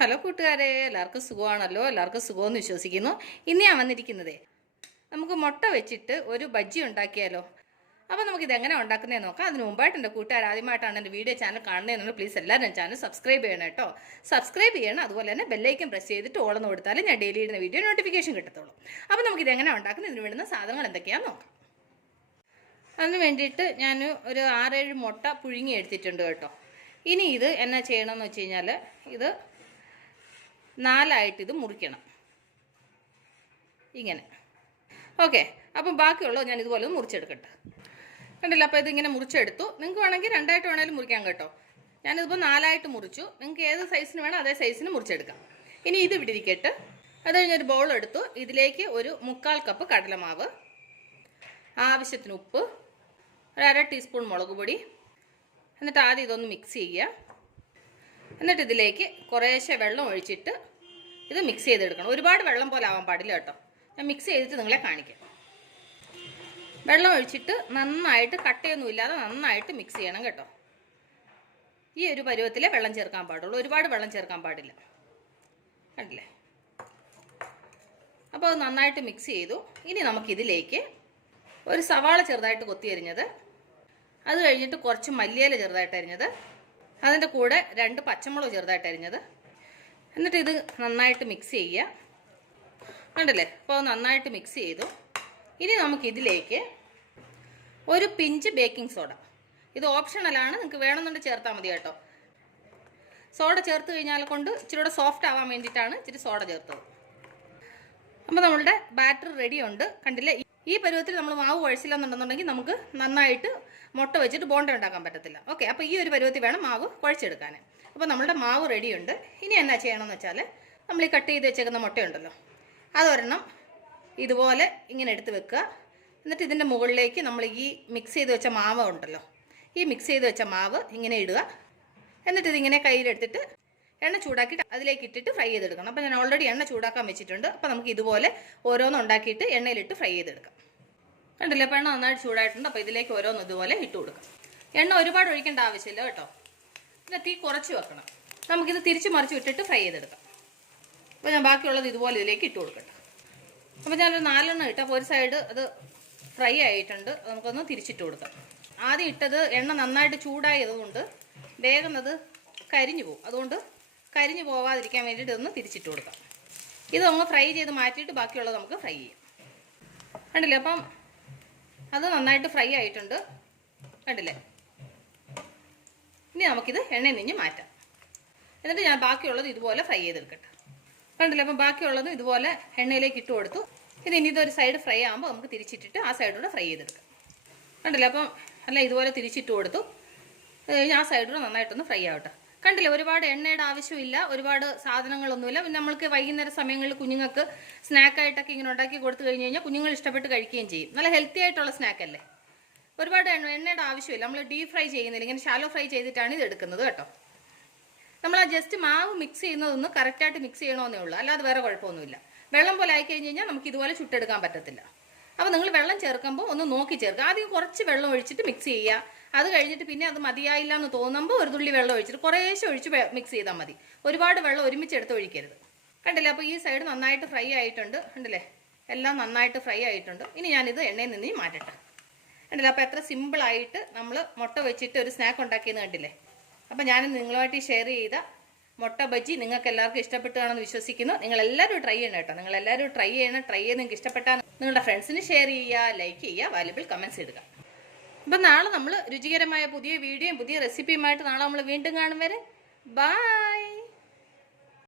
Hello കൂട്ടുകാരെ, എല്ലാവർക്കും സുഖമാണല്ലോ. എല്ലാവർക്കും സുഖമെന്ന് വിശ്വസിക്കുന്നു. ഇന്ന് ഞാൻ വന്നിരിക്കുന്നതേ നമുക്ക് മുട്ട വെച്ചിട്ട് ഒരു ബജ്ജി ഉണ്ടാക്കിയാലോ. അപ്പോൾ നമുക്കിത് എങ്ങനെ ഉണ്ടാക്കുന്നതെന്ന് നോക്കാം. അതിന് മുമ്പായിട്ട് എൻ്റെ കൂട്ടുകാർ ആദ്യമായിട്ടാണ് എൻ്റെ വീഡിയോ ചാനൽ കാണുന്നതെന്നുണ്ടെങ്കിൽ പ്ലീസ് എല്ലാവരും ചാനൽ സബ്സ്ക്രൈബ് ചെയ്യണം കേട്ടോ. സബ്സ്ക്രൈബ് ചെയ്യണം. അതുപോലെ തന്നെ ബെല്ലൈക്കൻ പ്രസ് ചെയ്തിട്ട് ഓളെന്ന് കൊടുത്താൽ ഞാൻ ഡെയിലി ഇടുന്ന വീഡിയോ നോട്ടിഫിക്കേഷൻ കിട്ടത്തുള്ളൂ. അപ്പോൾ നമുക്കിത് എങ്ങനെ ഉണ്ടാക്കുന്നത്, ഇതിന് വേണ്ടുന്ന സാധനങ്ങൾ എന്തൊക്കെയാണെന്ന് നോക്കാം. അതിന് വേണ്ടിയിട്ട് ഞാൻ ഒരു 6-7 മുട്ട പുഴുങ്ങി എടുത്തിട്ടുണ്ട് കേട്ടോ. ഇനി ഇത് എന്നാ ചെയ്യണമെന്ന് വെച്ച് കഴിഞ്ഞാൽ ഇത് 4ആയിട്ട് ഇത് മുറിക്കണം ഇങ്ങനെ. ഓക്കെ, അപ്പം ബാക്കിയുള്ളത് ഞാൻ ഇതുപോലെ മുറിച്ചെടുക്കട്ടെ. കണ്ടില്ല, അപ്പോൾ ഇതിങ്ങനെ മുറിച്ചെടുത്തു. നിങ്ങൾക്ക് വേണമെങ്കിൽ 2ആയിട്ട് വേണമെങ്കിലും മുറിക്കാം കേട്ടോ. ഞാനിതിപ്പോൾ 4ആയിട്ട് മുറിച്ചു. നിങ്ങൾക്ക് ഏത് സൈസിന് വേണം അതേ സൈസിന് മുറിച്ചെടുക്കാം. ഇനി ഇത് ഇവിടെ ഇരിക്കട്ടെ. അത് കഴിഞ്ഞൊരു ബൗൾ എടുത്തു. ഇതിലേക്ക് ഒരു 1/4 കപ്പ് കടലമാവ്, ആവശ്യത്തിന് ഉപ്പ്, ഒരു 1/2 ടീസ്പൂൺ മുളക് പൊടി. എന്നിട്ട് ആദ്യം ഇതൊന്ന് മിക്സ് ചെയ്യുക. എന്നിട്ട് ഇതിലേക്ക് കുറേശ്ശെ വെള്ളം ഒഴിച്ചിട്ട് ഇത് മിക്സ് ചെയ്തെടുക്കണം. ഒരുപാട് വെള്ളം പോലെ ആവാൻ പാടില്ല കേട്ടോ. ഞാൻ മിക്സ് ചെയ്തിട്ട് നിങ്ങളെ കാണിക്കാം. വെള്ളം ഒഴിച്ചിട്ട് നന്നായിട്ട് കട്ടയൊന്നുമില്ലാതെ നന്നായിട്ട് മിക്സ് ചെയ്യണം കേട്ടോ. ഈ ഒരു പരുവത്തിലേ വെള്ളം ചേർക്കാൻ പാടുള്ളൂ, ഒരുപാട് വെള്ളം ചേർക്കാൻ പാടില്ല. കണ്ടില്ലേ? അപ്പോൾ അത് നന്നായിട്ട് മിക്സ് ചെയ്തു. ഇനി നമുക്കിതിലേക്ക് ഒരു സവാള ചെറുതായിട്ട് കൊത്തി അരിഞ്ഞത്, അത് കഴിഞ്ഞിട്ട് കുറച്ച് മല്ലിയില ചെറുതായിട്ട് അരിഞ്ഞത്, അതിൻ്റെ കൂടെ 2 പച്ചമുളക് ചെറുതായിട്ട് അരിഞ്ഞത്. എന്നിട്ട് ഇത് നന്നായിട്ട് മിക്സ് ചെയ്യുക. കണ്ടില്ലേ? അപ്പോൾ നന്നായിട്ട് മിക്സ് ചെയ്തു. ഇനി നമുക്കിതിലേക്ക് ഒരു പിഞ്ച് ബേക്കിംഗ് സോഡ, ഇത് ഓപ്ഷണലാണ്, നിങ്ങൾക്ക് വേണമെന്നുണ്ട് ചേർത്താൽ മതി കേട്ടോ. സോഡ ചേർത്ത് കഴിഞ്ഞാൽ കൊണ്ട് ഇച്ചിരി കൂടെ സോഫ്റ്റ് ആവാൻ വേണ്ടിയിട്ടാണ് ഇച്ചിരി സോഡ ചേർത്തത്. അപ്പോൾ നമ്മളുടെ ബാറ്റർ റെഡി ഉണ്ട്. കണ്ടില്ലേ? ഈ പരുവത്തിൽ നമ്മൾ മാവ് കുഴച്ചില്ല എന്നുണ്ടെന്നുണ്ടെങ്കിൽ നമുക്ക് നന്നായിട്ട് മുട്ട വെച്ചിട്ട് ബോണ്ട ഉണ്ടാക്കാൻ പറ്റത്തില്ല. ഓക്കെ, അപ്പോൾ ഈ ഒരു പരുവത്തിൽ വേണം മാവ് കുഴച്ചെടുക്കാൻ. അപ്പോൾ നമ്മളുടെ മാവ് റെഡിയുണ്ട്. ഇനി എന്നാ ചെയ്യണമെന്ന് വെച്ചാൽ നമ്മൾ ഈ കട്ട് ചെയ്ത് വെച്ചേക്കുന്ന മുട്ടയുണ്ടല്ലോ, അതൊരെണ്ണം ഇതുപോലെ ഇങ്ങനെ എടുത്ത് വെക്കുക. എന്നിട്ട് ഇതിൻ്റെ മുകളിലേക്ക് നമ്മൾ ഈ മിക്സ് ചെയ്ത് വെച്ച മാവ് ഉണ്ടല്ലോ, ഈ മിക്സ് ചെയ്ത് വെച്ച മാവ് ഇങ്ങനെ ഇടുക. എന്നിട്ട് ഇതിങ്ങനെ കയ്യിലെടുത്തിട്ട് എണ്ണ ചൂടാക്കിയിട്ട് അതിലേക്ക് ഇട്ടിട്ട് ഫ്രൈ ചെയ്തെടുക്കണം. അപ്പോൾ ഞാൻ ഓൾറെഡി എണ്ണ ചൂടാക്കാൻ വെച്ചിട്ടുണ്ട്. അപ്പോൾ നമുക്ക് ഇതുപോലെ ഓരോന്നും ഉണ്ടാക്കിയിട്ട് എണ്ണയിലിട്ട് ഫ്രൈ ചെയ്തെടുക്കാം. കണ്ടില്ല? അപ്പോൾ എണ്ണ നന്നായിട്ട് ചൂടായിട്ടുണ്ട്. അപ്പോൾ ഇതിലേക്ക് ഓരോന്നും ഇതുപോലെ ഇട്ട് കൊടുക്കാം. എണ്ണ ഒരുപാട് ഒഴിക്കേണ്ട ആവശ്യമില്ല കേട്ടോ. പിന്നെ തീ കുറച്ച് വെക്കണം. നമുക്കിത് തിരിച്ച് മറിച്ച് വിട്ടിട്ട് ഫ്രൈ ചെയ്തെടുക്കാം. അപ്പോൾ ഞാൻ ബാക്കിയുള്ളത് ഇതുപോലെ ഇതിലേക്ക് ഇട്ട് കൊടുക്കട്ടെ. അപ്പോൾ ഞാനൊരു 4 ഇട്ട്, അപ്പോൾ ഒരു സൈഡ് അത് ഫ്രൈ ആയിട്ടുണ്ട്. നമുക്കൊന്ന് തിരിച്ചിട്ട് കൊടുക്കാം. ആദ്യം ഇട്ടത് എണ്ണ നന്നായിട്ട് ചൂടായതുകൊണ്ട് വേഗം അത് കരിഞ്ഞു പോകും. അതുകൊണ്ട് കരിഞ്ഞു പോവാതിരിക്കാൻ വേണ്ടിയിട്ട് ഇതൊന്ന് തിരിച്ചിട്ട് കൊടുക്കാം. ഇതൊന്ന് ഫ്രൈ ചെയ്ത് മാറ്റിയിട്ട് ബാക്കിയുള്ളത് നമുക്ക് ഫ്രൈ ചെയ്യാം. കണ്ടില്ലേ? അപ്പം അത് നന്നായിട്ട് ഫ്രൈ ആയിട്ടുണ്ട്. കണ്ടില്ലേ? ഇനി നമുക്കിത് എണ്ണയിൽ നിന്ന് മാറ്റാം. എന്നിട്ട് ഞാൻ ബാക്കിയുള്ളത് ഇതുപോലെ ഫ്രൈ ചെയ്തെടുക്കട്ടെ. കണ്ടില്ലേ? അപ്പം ബാക്കിയുള്ളത് ഇതുപോലെ എണ്ണയിലേക്ക് ഇട്ട് കൊടുത്തു. ഇനി ഇതൊരു സൈഡ് ഫ്രൈ ആകുമ്പോൾ നമുക്ക് തിരിച്ചിട്ടിട്ട് ആ സൈഡൂടെ ഫ്രൈ ചെയ്തെടുക്കാം. കണ്ടില്ലേ? അപ്പം അല്ല ഇതുപോലെ തിരിച്ചിട്ട് കൊടുത്തു. കഴിഞ്ഞ് ആ സൈഡൂടെ നന്നായിട്ടൊന്ന് ഫ്രൈ ആവട്ടെ. കണ്ടില്ലേ? ഒരുപാട് എണ്ണയുടെ ആവശ്യമില്ല, ഒരുപാട് സാധനങ്ങളൊന്നുമില്ല. പിന്നെ നമ്മൾക്ക് വൈകുന്നേര സമയങ്ങളിൽ കുഞ്ഞുങ്ങൾക്ക് സ്നാക്കായിട്ടൊക്കെ ഇങ്ങനെ ഉണ്ടാക്കി കൊടുത്തു കഴിഞ്ഞ് കഴിഞ്ഞാൽ കുഞ്ഞുങ്ങൾ ഇഷ്ടപ്പെട്ട് കഴിക്കുകയും ചെയ്യും. നല്ല ഹെൽത്തി ആയിട്ടുള്ള സ്നാക്കല്ലേ. ഒരുപാട് എണ്ണയുടെ ആവശ്യമില്ല. നമ്മൾ ഡീപ് ഫ്രൈ ചെയ്യുന്നില്ല, ഇങ്ങനെ ഷാലോ ഫ്രൈ ചെയ്തിട്ടാണ് ഇത് എടുക്കുന്നത് കേട്ടോ. നമ്മൾ ആ ജസ്റ്റ് മാവ് മിക്സ് ചെയ്യുന്നതൊന്ന് കറക്റ്റായിട്ട് മിക്സ് ചെയ്യണമെന്നേ ഉള്ളൂ, അല്ലാതെ വേറെ കുഴപ്പമൊന്നുമില്ല. വെള്ളം പോലെ ആയിക്കഴിഞ്ഞ് കഴിഞ്ഞാൽ നമുക്ക് ഇതുപോലെ ചുട്ടെടുക്കാൻ പറ്റത്തില്ല. അപ്പോൾ നിങ്ങൾ വെള്ളം ചേർക്കുമ്പോൾ ഒന്ന് നോക്കി ചേർക്കുക. ആദ്യം കുറച്ച് വെള്ളം ഒഴിച്ചിട്ട് മിക്സ് ചെയ്യുക. അത് കഴിഞ്ഞിട്ട് പിന്നെ അത് മതിയായില്ല എന്ന് തോന്നുമ്പോൾ ഒരു തുള്ളി വെള്ളം ഒഴിച്ചിട്ട് കുറേശ്ശെ ഒഴിച്ച് മിക്സ് ചെയ്താൽ മതി. ഒരുപാട് വെള്ളം ഒരുമിച്ചെടുത്ത് ഒഴിക്കരുത്. കണ്ടില്ലേ? അപ്പോൾ ഈ സൈഡ് നന്നായിട്ട് ഫ്രൈ ആയിട്ടുണ്ട്. കണ്ടില്ലേ? എല്ലാം നന്നായിട്ട് ഫ്രൈ ആയിട്ടുണ്ട്. ഇനി ഞാനിത് എണ്ണയിൽ നിന്ന് മാറ്റട്ടെ. കണ്ടില്ലേ? അപ്പോൾ എത്ര സിമ്പിളായിട്ട് നമ്മൾ മുട്ട വെച്ചിട്ട് ഒരു സ്നാക്ക് ഉണ്ടാക്കിയെന്ന് കണ്ടില്ലേ? അപ്പോൾ ഞാൻ നിങ്ങളുമായിട്ട് ഷെയർ ചെയ്ത മുട്ട ബജ്ജി നിങ്ങൾക്ക് എല്ലാവർക്കും ഇഷ്ടപ്പെട്ടാണെന്ന് വിശ്വസിക്കുന്നു. നിങ്ങളെല്ലാവരും ട്രൈ ചെയ്യണം കേട്ടോ. നിങ്ങളെല്ലാവരും ട്രൈ ചെയ്യണം. ട്രൈ ചെയ്ത് നിങ്ങൾക്ക് ഇഷ്ടപ്പെട്ടാൽ നിങ്ങളുടെ ഫ്രണ്ട്സിന് ഷെയർ ചെയ്യുക, ലൈക്ക് ചെയ്യുക, വാല്യുബിൾ കമൻറ്റ്സ് ഇടുക. അപ്പം നാളെ നമ്മൾ രുചികരമായ പുതിയ വീഡിയോയും പുതിയ റെസിപ്പിയുമായിട്ട് നാളെ നമ്മൾ വീണ്ടും കാണും വരെ ബൈ.